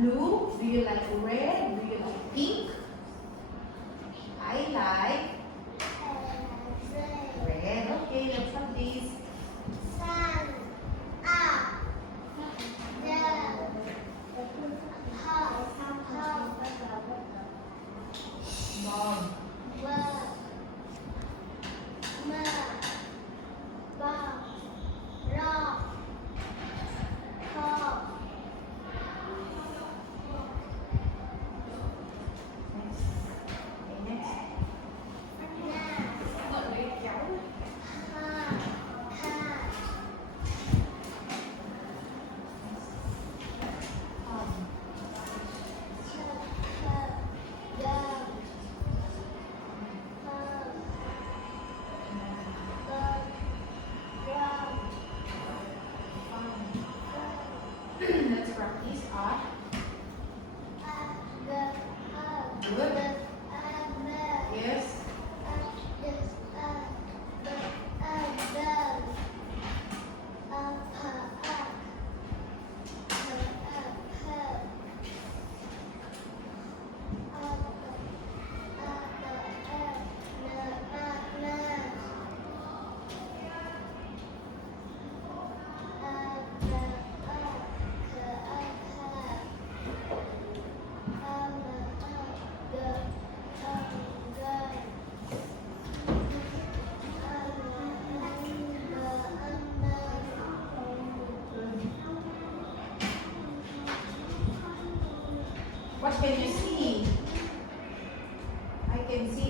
blue? Do you like red? Do you like pink? I like red. Okay, let's have this. Bomb. Okay, next. Let's practice up. Good. Yes. What can you see? I can see